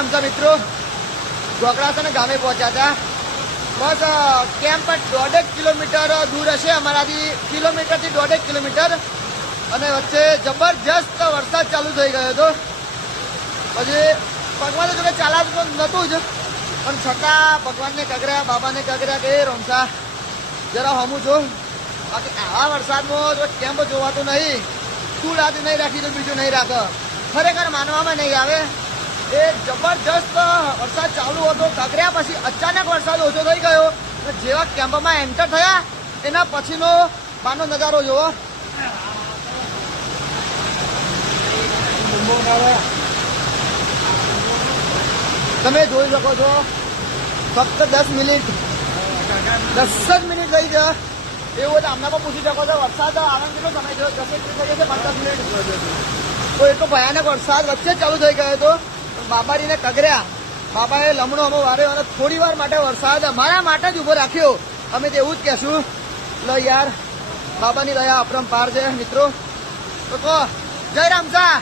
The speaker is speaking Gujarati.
રામસા મિત્રો, ગોકળાસા ગામે પહોંચ્યા હતા. બસ કેમ્પ 1.5 કિલોમીટર દૂર હશે અમારાથી, કિલોમીટરથી 1.5 કિલોમીટર. અને વચ્ચે જબરજસ્ત વરસાદ ચાલુ થઈ ગયો હતો. પછી ભગવાન તો જોડે ચાલાતું નહોતું જ, પણ છતાં ભગવાનને કગર્યા, બાબાને કગર્યા કે રોમસા જરા હમું છો. બાકી આવા વરસાદમાં જો કેમ્પ જોવાતું નહીં, તું રાત નહીં રાખી તો બીજું નહીં રાખ, ખરેખર માનવામાં નહીં આવે. એ જબરજસ્ત વરસાદ ચાલુ હતો, કગર્યા પછી અચાનક વરસાદ ઓછો થઈ ગયો. જેવા કેમ્પમાં એન્ટર થયા એના પછીનો બાનો નજારો જોવો. તમે જોઈ શકો છો, ફક્ત 10 મિનિટ 10 જ મિનિટ થઈ છે. એવું હોય તો આમના પણ પૂછી શકો છો, વરસાદ આવવાનો કેટલો સમય થયો? 10 મિનિટ થઈ જશે, 50 મિનિટ. તો એટલો ભયાનક વરસાદ વચ્ચે ચાલુ થઈ ગયો હતો. બાબારીને કગર્યા, બાબાએ લમણો અમો વાર્યો અને થોડી વાર માટે વરસાદ અમારા માટે જ ઉભો રાખ્યો. અમે તો એવું જ કહેશું. લો યાર, બાબાની દયા અપરંપાર છે મિત્રો. તો કહો, જય રામસા.